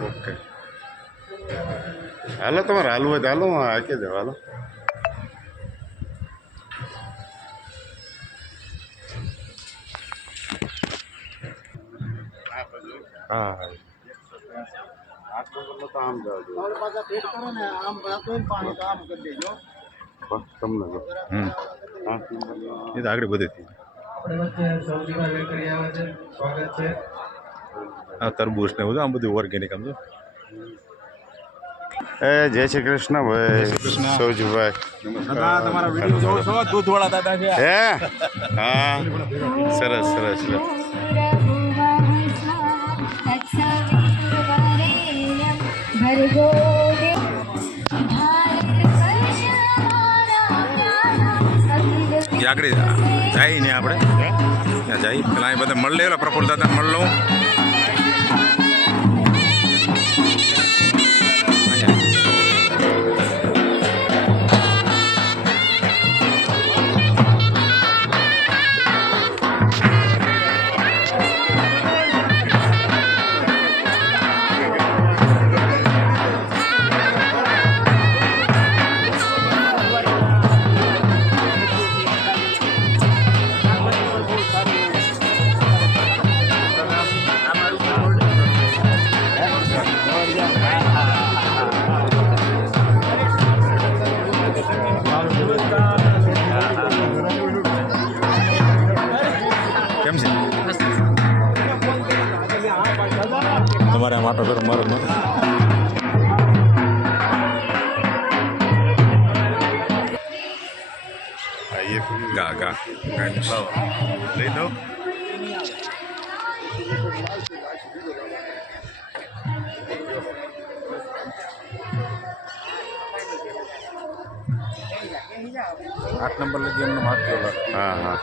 Okay હાલો તમારે હાલવું હોય તો હાલો હાકી જાવ હાલો હા તમને એ તો આગળ બધે હા તરબૂચ ને બધું આમ બધું ઓર્ગેનિક આમ એ જય શ્રી કૃષ્ણ ભાઈ સૌજીભાઈ તમારા વિડીયો જોઉં છો દૂધવાળા દાદા છે હે હા સરસ સરસ આગળ જાય ને આપણે ત્યાં જાય પેલા અહીં બધા મળી લેલા પ્રફુલ્લ દાદા મળી લઉં તમારે આ માટો કરો મારો ગા ગા લઈ દો आठ नंबर लगी हमने मार दिया हाँ हाँ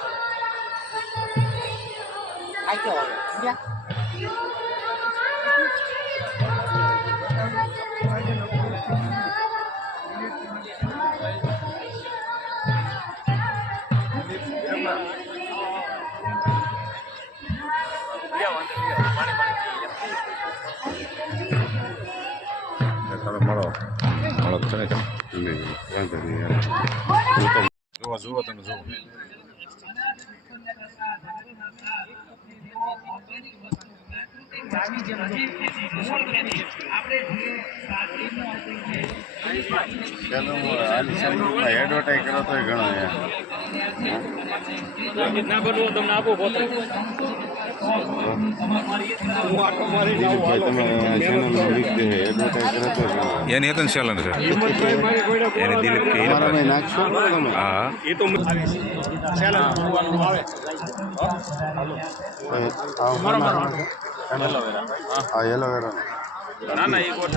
મળો મળો તો ને જુઓ જુઓ તમે જુઓ એડવર્ટાઈઝ કરો તો ઘણો એની હતું ચેલેન્જ છે એની દિલીપ કે નાખશો હા એ તો એલોવેરા ના ના એક વખત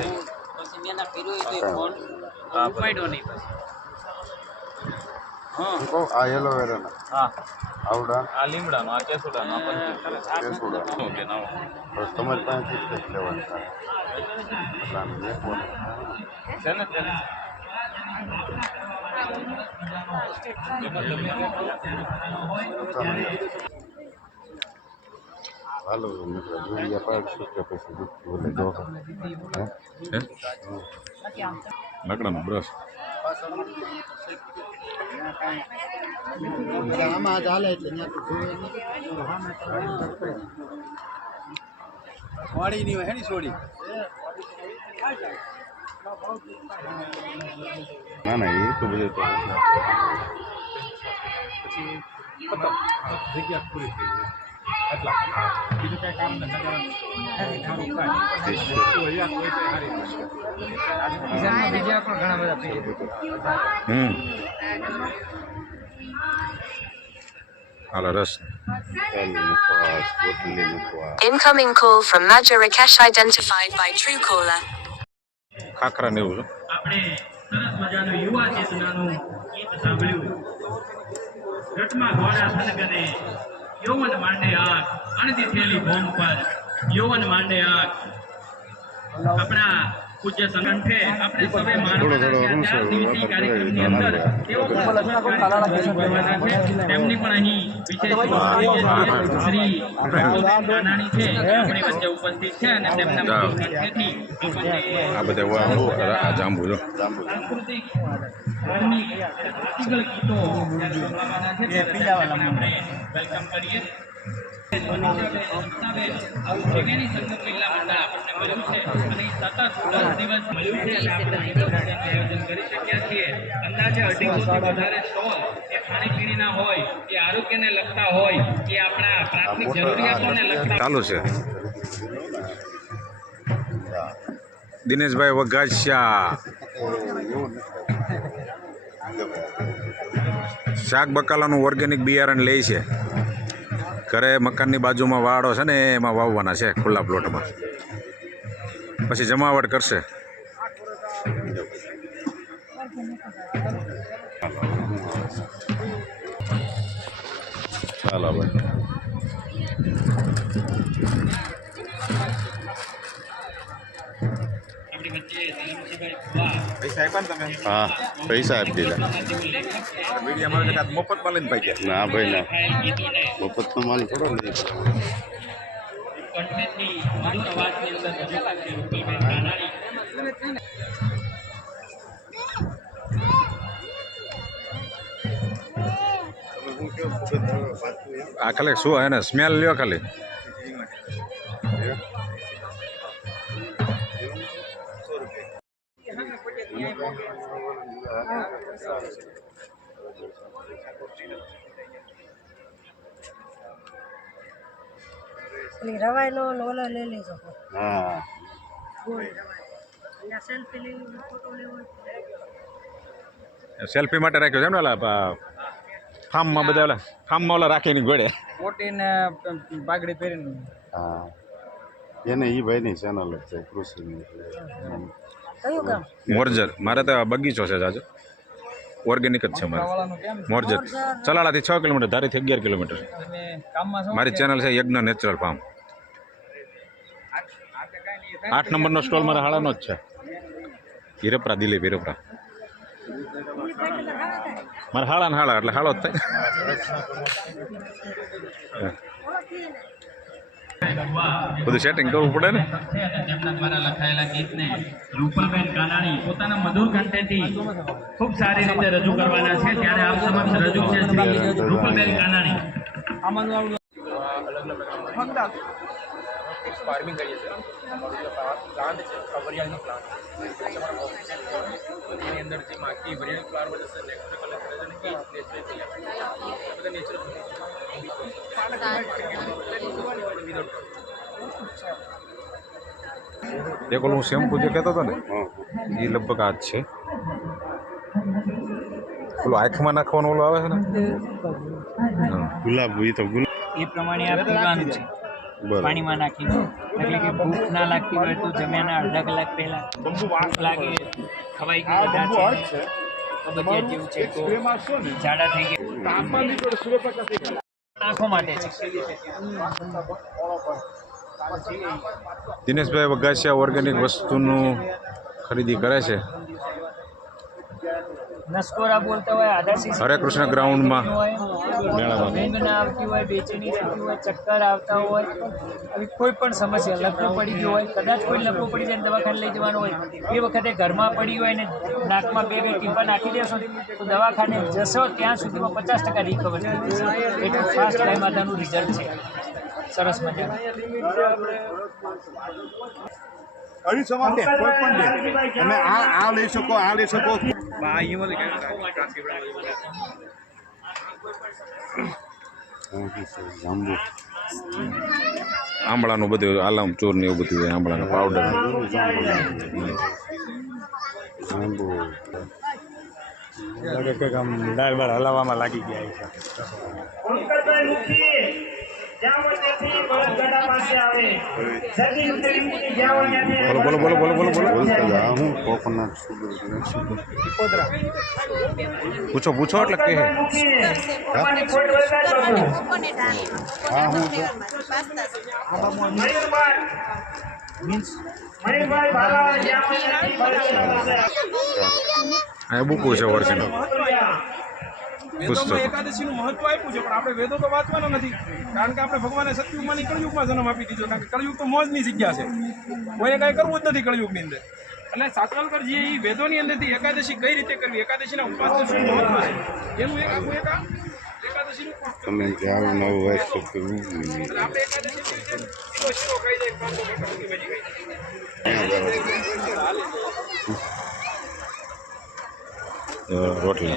મેના પીરો તો ફોન પાડ્યો નહીં હા કો આ એલોવેરા ના હા આવડા આ લીમડા નો આ કેસુડા નો કેસુડા ઓકે ના બસ તમારી પાસેથી જ લેવાનું છે ને હાલો જોઈએ પાડશું કે પછી બોલે જો લાકડાનો બ્રશ આમાં ચાલે એટલે વાડી ની હોય છોડી ના ના એ તો બધું તો પછી જગ્યા પૂરી થઈ ગઈ એટલા બીજું કઈ કામ નથી બીજા પણ ઘણા બધા હાલો રસ Incoming call from Major Rakesh identified by Truecaller. Khakhra ને એવું આપણે સરસ મજાનું યુવા ચેતનાનું ગીત સાંભળ્યું રટમાં ઘોડા સનગને યૌવન માંડે આંખ અણદી થયેલી ભોમ પર યૌવન માંડે આંખ આપણા પૂજ્ય સંગઠે આપણે સૌએ માનવાના 4 દિવસીય કાર્યક્રમની અંદર તેઓ કરવાના છે તેમની પણ અહીં વિશેષ શ્રી નાનાણી છે આપણી વચ્ચે ઉપસ્થિત છે અને તેમના કંઠેથી આ બધા આ જાંબુ જો સાંસ્કૃતિક ધાર્મિક ક્લાસિકલ ગીતો સંભળાવવાના છે તે આપણે વેલકમ કરીએ જગેની સંગત મહિલા મંડળ આપણને મળ્યું છે અને સતત 10 દિવસ મળ્યું છે અને આપણે આયોજન કરી શક્યા છીએ અંદાજે 250થી વધારે સ્ટોલ એ ખાણીપીણીના હોય એ આરોગ્યને લગતા હોય એ આપણા પ્રાથમિક જરૂરિયાતોને લગતા ચાલુ છે દિનેશભાઈ વઘાસિયા શાક બકાલાનું ઓર્ગેનિક બિયારણ લે છે ઘરે મકાનની બાજુમાં વાડો છે ને એમાં વાવવાના છે ખુલ્લા પ્લોટમાં પછી જમાવટ કરશે ચાલો ભાઈ હા પૈસા આપી દીધા મફતમાં લઈને ભાઈ ગયા ના ભાઈ ના મફતનો માલ થોડો નહીં કંઠેથી મધુર અવાજની અંદર રજૂ કરશે રૂપલબેન કાનાણી આ ખાલી શું હે ને સ્મેલ લ્યો ખાલી રવાઈનો ઓલો લઈ લેજો હા સેલ્ફી લઈ ફોટો લેવો સેલ્ફી માટે રાખ્યો છે એમ ને ઓલા ફાર્મમાં બધા ઓલા ફાર્મમાં ઓલા રાખીને ગોળે મોટીને પાઘડી પહેરીને હા એને એ ભાઈની ચેનલ જ છે કૃષિની કયું ગામ મોરજર મારે તો બગીચો છે જાજો ઓર્ગેનિક જ છે મારે મોરજર ચલાળાથી 6 કિલોમીટર ધારીથી 11 કિલોમીટર મારી ચેનલ છે યજ્ઞ નેચરલ ફાર્મ 8 નંબરનો સ્ટોલ મારા હાળાનો જ છે હિરપરા દિલીપ હિરપરા મારા હાળા એટલે હાળો જ થાય બધું સેટિંગ કરવું પડે ને તેમના દ્વારા લખાયેલા ગીતને રૂપલબેન કાનાણી પોતાના મધુર કંઠેથી ખૂબ સારી રીતે રજૂ કરવાના છે ત્યારે આપ સમક્ષ રજૂ છે શ્રી રૂપલબેન કાનાણી ફાર્મિંગ કરીએ છીએ અમારું જે પ્લાન્ટ છે વરિયાળીનો પ્લાન્ટ એની અંદર જે માખી વરિયાળી ફ્લાવર બધે છે નેચરલ કલર કરે છે અને એ નેચરલ બધા નેચરલ એક ઓલું શેમ્પુ જે કહેતો હતો ને એ લગભગ આ જ છે ઓલું આંખમાં નાખવાનું ઓલું આવે છે ને ગુલાબ એ તો ગુલાબ એ પ્રમાણે આ પીવાનું છે બરાબર પાણીમાં નાખીને એટલે કે ભૂખ ના લાગતી હોય તો જમ્યાના અડધા કલાક પહેલા ભૂખ લાગે ખવાઈ ગયું વધારે છે કબજિયાત જેવું છે તો ઝાડા થઈ ગયા આંખો માટે છે દિનેશભાઈ વઘાસિયા ઓર્ગેનિક વસ્તુનું ખરીદી કરે છે નસકોરા બોલતા હોય આધારશી હરે કૃષ્ણ ગ્રાઉન્ડમાં મેળામાં ઊંઘ ના આવતી હોય બેચેની રહેતી હોય ચક્કર આવતા હોય આવી કોઈ પણ સમસ્યા લપવો પડી ગયો હોય કદાચ કોઈ લપવો પડી જાય દવાખાને લઈ જવાનું હોય એ વખતે ઘરમાં પડી હોય ને નાકમાં બે કઈ ટીપા નાખી દેશો તો દવાખાને જશો ત્યાં સુધીમાં 50% રિકવર થઈ જશે એટલું ફાસ્ટ ગાય માતાનું રિઝલ્ટ છે સરસ મજા તમે આ લઈ શકો આ લઈ શકો જાંબુ આંબળાનું બધું આલમ ચોર ને એવું બધું હોય આંબળાના પાવડર જાંબુ કંઈક આમ દાળ બાળ હલાવવામાં લાગી ગયા છે બોલો બોલો બોલો બોલો બોલો બોલો હું કોકોનટ પૂછો પૂછો એટલે કે હા હું મીન્સ આ બુકું છે ઓરિજિનલ વેદોમાં એકાદશીનું મહત્વ આપ્યું છે, પણ આપણે વેદો તો વાંચવાના નથી, કારણ કે આપણે ભગવાને સતયુગમાં કળયુગમાં જન્મ આપી દીધો, કારણ કે કળયુગ તો મોજની જગ્યા છે, કોઈને કાંઈ કરવું જ નથી કળયુગની અંદર. એટલે સાતવલકરજી એ વેદોની અંદરથી એકાદશી કઈ રીતે કરવી, એકાદશીના ઉપવાસનું શું મહત્વ છે એનું એક આખું એકાદશીનું તમે જાઓ નવું હોય તો કરવું જોઈએ. એટલે આપણે એકાદશી શીરો શીરો ખાઈ જાય, 500 ભાજી ખાઈ રોટલી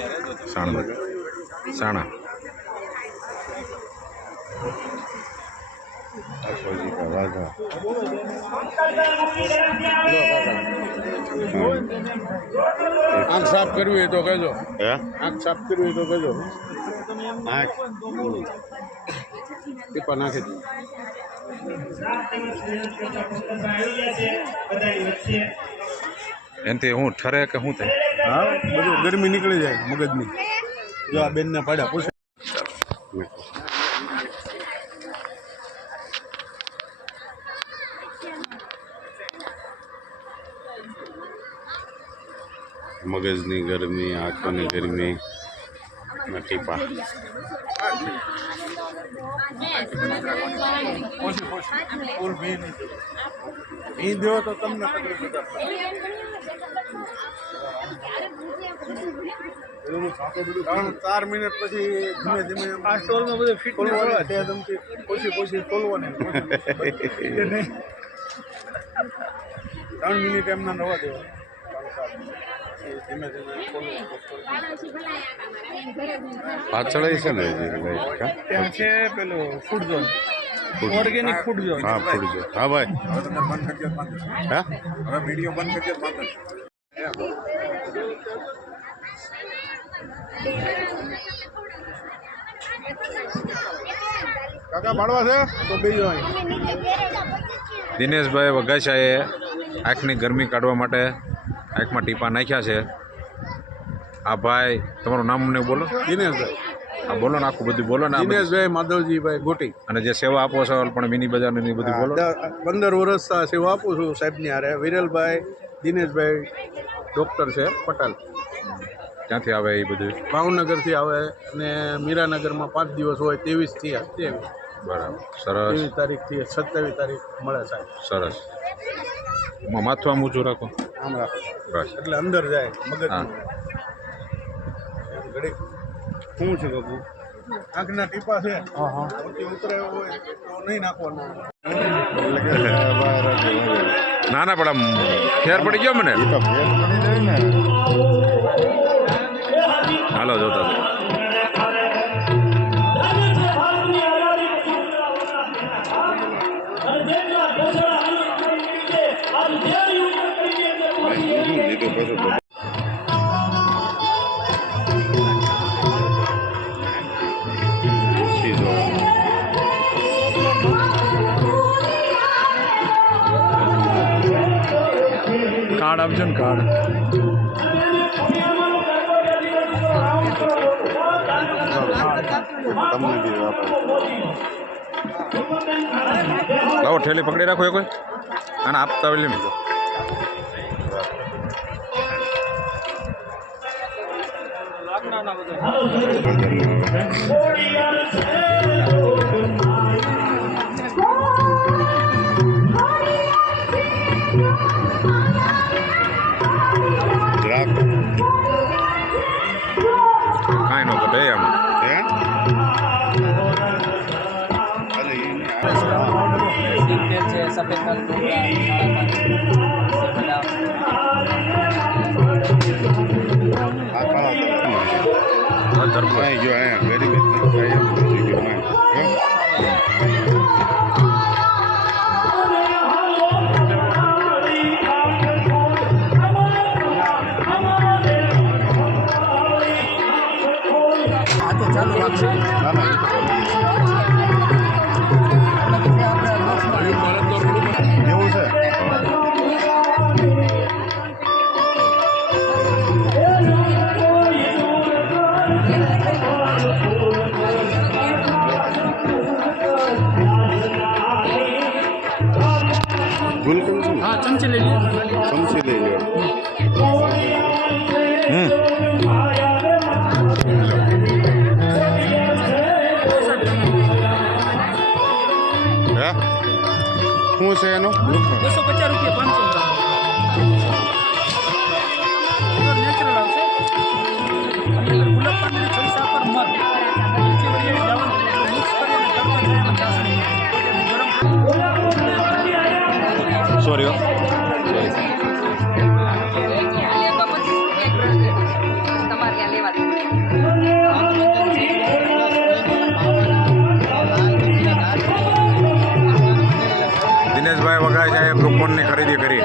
સાણા સાણા આખોજી કા વાઘા. આંખ સાફ કરવી હોય તો કહેજો. હે આંખ સાફ કરવી હોય તો કહેજો. આંખ ટીપા નાખી દો. એનાથી હું ઠરે કે શું થાય? હા, બધું ગરમી નીકળી જાય મગજની. જો આ બેનને પાડ્યા પૂછે. મગજની ગરમી, આંખોની ગરમી, ટીપા. અહીં દેવો તો તમને તકલીફ વધારે. 4 મિનિટ પછી ધીમે ધીમે આ સ્ટોલમાં બધું ફિટ ખોલવા તે તમથી પોછી ખોલવાની 3 મિનિટ એમના નવા દેવા. ધીમે ધીમે પાછળ છે ને હજી ત્યાં છે પેલું food zone, organic food zone. હા ફૂડ જો. હા ભાઈ બંધ કરી દો. હા હવે વિડીયો બંધ કરી દો. કાકા પાડવા છે તો બીજો અહીં. દિનેશભાઈ વઘાસિયાએ આંખની ગરમી કાઢવા માટે આંખમાં ટીપા નાખ્યા છે. આ ભાઈ તમારું નામ મને બોલો. દિનેશભાઈ, હા બોલો ને, આખું બધું બોલો ને. આ બધું. દિનેશભાઈ માધવજીભાઈ ગોટી. અને જે સેવા આપો છો પણ મિની બજારની બધું બોલો. 15 વર્ષ સેવા આપું છું સાહેબની હારે. વિરલભાઈ દિનેશભાઈ ડૉક્ટર છે પટેલ, ક્યાંથી આવે એ બધું? ભાવનગરથી આવે અને મીરાનગરમાં 5 દિવસ હોય 23 થી 27. બરાબર, સરસ 23 તારીખથી 27 તારીખ મળે સાહેબ. સરસ. માથું આમ ઊંચું રાખો આમ રાખો બસ. એટલે અંદર જાય મગજ. હા. ઘડી શું છે બાબુ? આંખના ટીપા છે, મોતી ઉતરે હોય તો નહીં નાખવાનું. એટલે કે બહાર જ હોય. ના ના પણ આમ ફેર પડી ગયો મને. એ તો ફેર પડી જાય ને. હાલો જોતા લીધું પછી કાર્ડ આપજો ને, કાર્ડ. તમને બી વાપરે. લાવો ઠેલી પકડી રાખો એ કોઈ અને આપતા હોય લે. કાંઈ નો ઘટે આમ. હે સિંગતેલ છે, સફેદ તલ, ટોપરા, કાળા તલ, બદામ. આ કાળા તરફ. કઈ ગયો અહીંયા ગરીબી કઈ એમ નથી ગયો એમ. આ તો ચાલુ રાખશે. ના ના એ તો એવું છે. શું છે એનું 250 રૂપિયા 500 ગ્રામ નેચરલ આવશે ગુલાબ પાણી થોડી સાકર મધ નીચે વળી જવાનું મિક્સ કરીને તડકો થાય એમાં ચાસણી ગરમ સોરી તમારે ત્યાં લેવા દિનેશભાઈ વગાડે છે ગ્લુકોનની ખરીદી કરી.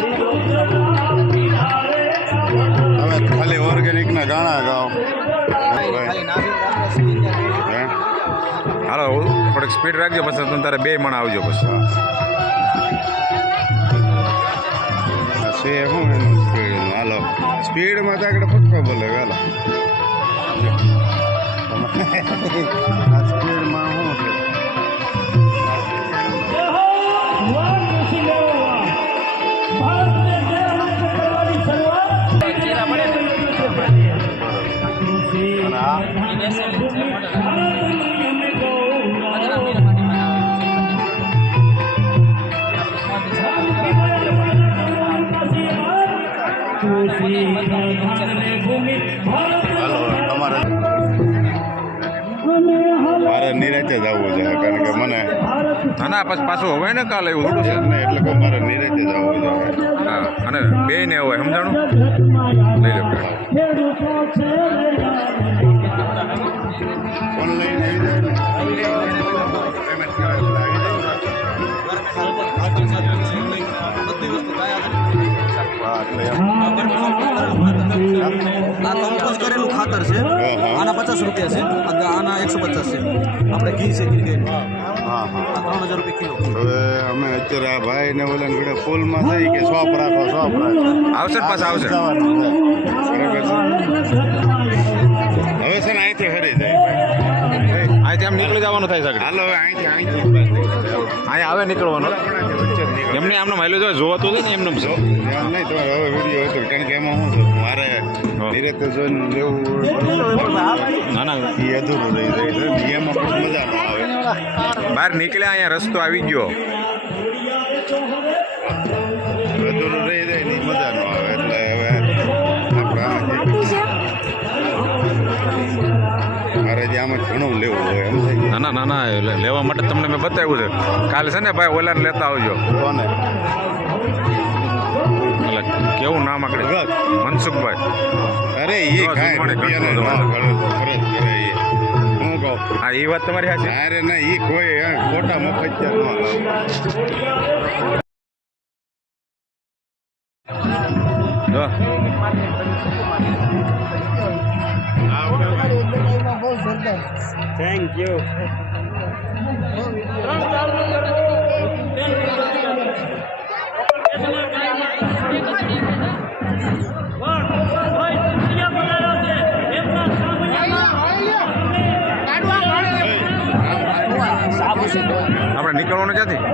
હવે ખાલી ઓર્ગેનિકના ગાણા ગાઓ હે હાલો થોડીક સ્પીડ રાખજો પછી તમે તારે 2 મણ આવજો પછી. છે શું એનું સ્પીડનું હાલો સ્પીડમાં તો આગળ પક્કો બોલે હાલો આ સ્પીડમાં શું છે ચેરા પડે ને અને આ એ નેશનલ છે મોડલ હાલો તમારે મારે નિરાતે જ આવવું જોઈએ કારણ કે મને ના ના પછી પાછું હવે ને કાલે એવું થોડું છે. ને એટલે કે મારે નિરાતે જ આવવું જોઈએ હા અને 2 ને હોય સમજાણું લઈ લો ઓનલાઈન આવી જાય ને પેમેન્ટ કરાવેલું આવી જાય ને હા એટલે એમ. આ કમ્પોઝ કરેલું ખાતર છે આના 50 રૂપિયા છે આના 150 છે આપણે ઘી છે ઘી હા હા આ 3000 રૂપિયા કિલો હવે અમે અત્યારે આ ભાઈ ને ઓલા ઘડે પુલમાં થઈ કે શોપ રાખો આવશે ને પાછા આવશે. બરાબર છે હવે છે ને અહીંથી હરી જાય અહીંથી આમ નીકળી જવાનું થાય છે. હાલો હવે અહીંથી અહીંયા આવે નીકળવાનું એમને આમને માયલું જોઈએ જોવાતું છે ને એમને એમ નહીં તમારે હવે વિડીયો હતો કારણ કે એમાં શું છે મારે નિરેતે જોઈને લેવું ના ના એ અધૂરું રહી જાય છે એમાં પછી મજા ન આવે બહાર નીકળ્યા અહીંયા રસ્તો આવી ગયો. અધૂરું રહી જાય ને ઈ મજા ન આવે એટલે હવે આપણે મારે જે આમાં ઘણું લેવું હોય એમ થઈ ના ના ના ના લેવા માટે તમને મેં બતાવ્યું છે. કાલે છે ને ભાઈ ઓલાને લેતા આવજો. કોને એટલે કેવું નામ આગળ મનસુખભાઈ. અરે એ બસ, કાંઈ મને રૂપિયાને ઘણું ન ગળે તો ફરજ કરે એ હું કહું હા એ વાત તમારી સાચી. અરે ના એ કોઈ ખોટા મફત ન જો થેન્ક યુ આપણે નીકળવાનું ક્યાંથી?